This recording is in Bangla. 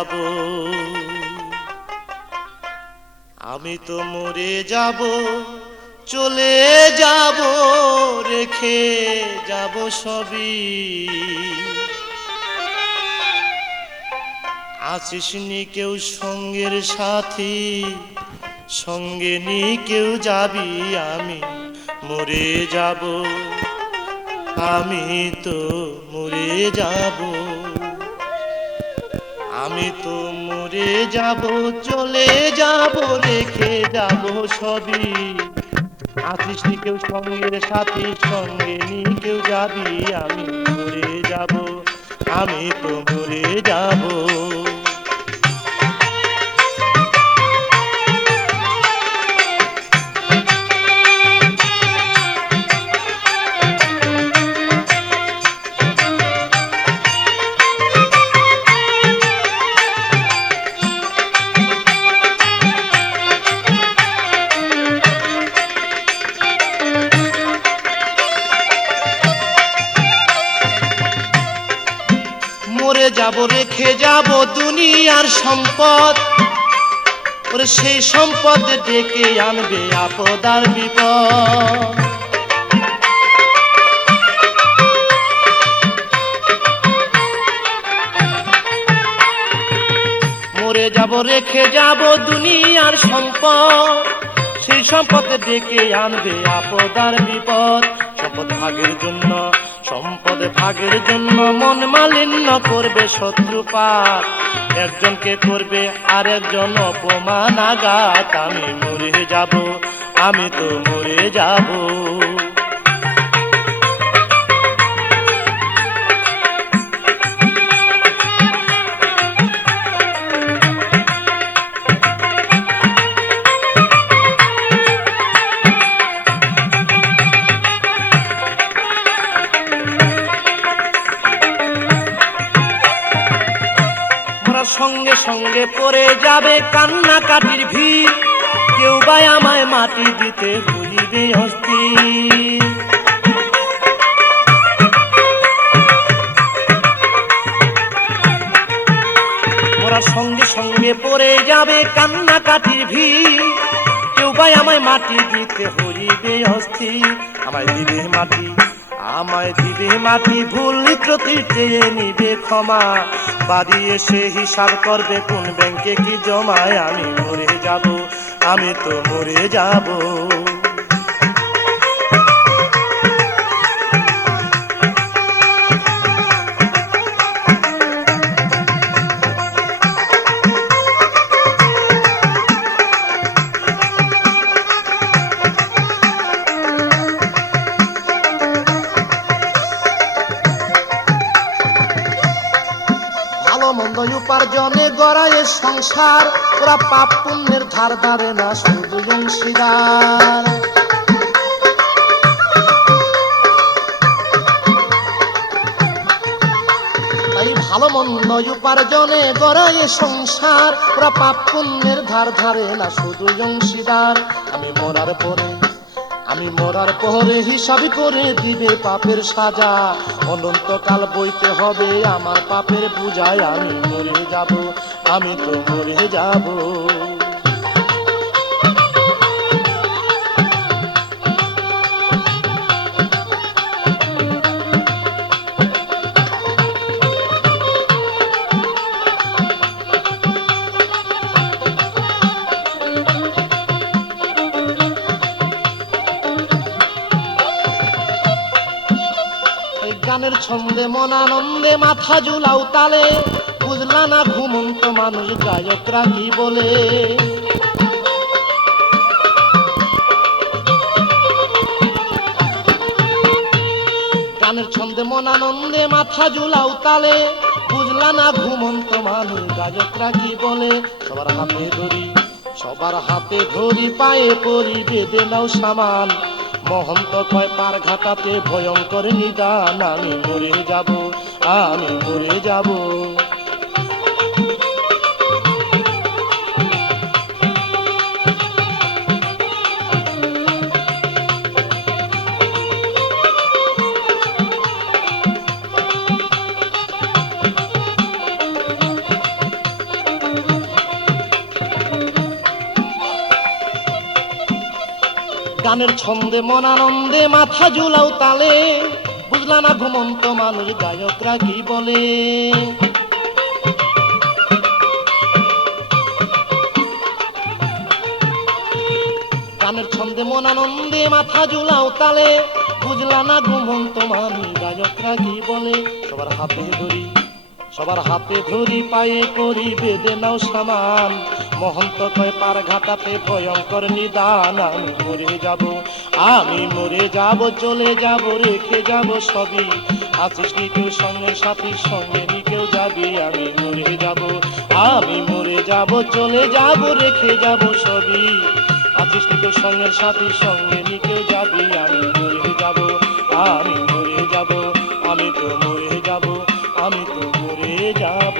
যাব, আমি তো মরে যাব, চলে যাব, রেখে যাব সবই। আছিস নি কেউ সঙ্গের সাথী, সঙ্গে নি কেউ যাবি, আমি মরে যাব, আমি তো মরে যাব, আমি তো মরে যাব, চলে যাব, রেখে যাব সবই। আছিস নি কেউ সঙ্গের সাথী, সঙ্গে নি কেউ যাবি, আমি মরে যাব, আমি তো মরে যাব। মরে যাব, রেখে যাব দুনিয়ার সম্পদ, ওরে সেই সম্পদ ডেকে আনবে আপদ আর বিপদ। মরে যাব, রেখে যাব দুনিয়ার সম্পদ, সেই সম্পদ ডেকে আনবে আপদ আর বিপদ। সম্পদ ভাগের জন্য, সম্পদ ভাগের জন্য মন মালিন্য করবে শত্রুপাত, একজনকে করবে আর একজন অপমান আঘাত। আমি মরে যাব, আমি তো মরে যাব। সঙ্গে সঙ্গে পড়ে যাবে কান্নাকাটির ভিড়, কেউ বা আমায় মাটি দিতে বুঝিবে অস্থির। মোরা সঙ্গে সঙ্গে পড়ে যাবে কান্নাকাটির ভিড়, কেউ বা আমায় মাটি দিতে হইবে অস্থির। আমায় দিবে মাটি, আমায় দিবে মাটি, ভুল ত্রুটি চেয়ে নিবে ক্ষমা, বাড়ি এসে হিসাব করবে কোন ব্যাংকে কি জমায়। আমি মরে যাব, আমি তো মরে যাব। মন্দ উপার্জনে গড়ায় সংসার, ওরা পাপ পুণ্যের ধার ধারে না, শুধু অংশীদার। তাই ভালো মন্দ উপার্জনে গড়ায় সংসার, ওরা পাপ পুণ্যের ধার ধারে না, শুধু অংশীদার। আমি মরার পরে, আমি মরার পরে হিসাব করে দিবে পাপের সাজা, অনন্তকাল বইতে হবে আমার পাপের বোঝায়। আমি মরে যাব, আমি তো মরে যাব। গানের ছন্দে মন আনন্দে মাথা ঝুলাও তালে, বুঝলা না ঘুমন্ত মানুষ গায়করা কি বলে। গানের ছন্দে মন আনন্দে মাথা ঝুলাও তালে, বুঝলা না ঘুমন্ত মানুষ গায়করা কি বলে। সবার হাতে ধরি, সবার হাতে ধরি, পায়ে পরি, বেঁধে নাও সামান, মহন্ত কয় পার ঘাটাতে ভয়ঙ্কর নিদান। আমি মরে যাব, আমি মরে যাব। গানের ছন্দে মন আনন্দে মাথা ঝুলাও তালে, বুঝলা না ঘুমন্ত মানুষ গায়করা কি বলে। গানের ছন্দে মন আনন্দে মাথা ঝুলাও তালে, বুঝলা না ঘুমন্ত মানুষ গায়করা কি বলে। সবার হাতে ধরি পায়ে করি বেঁধে নাও সামান, মহন্ত কয় পার ঘাটাতে ভয়ঙ্কর নিদান। আমি মরে যাব চলে যাব রেখে যাব সবই, আছিস নি কেউ সঙ্গে সাথীর সঙ্গে নি কেউ যাবি। আমি মরে যাব চলে যাব রেখে যাব সবই, আছিস নি কেউ সঙ্গে সাথীর সঙ্গে নি কেউ যাবি। আমি মরে যাব আমি তো মরে যাব, আমি তো মরে যাব।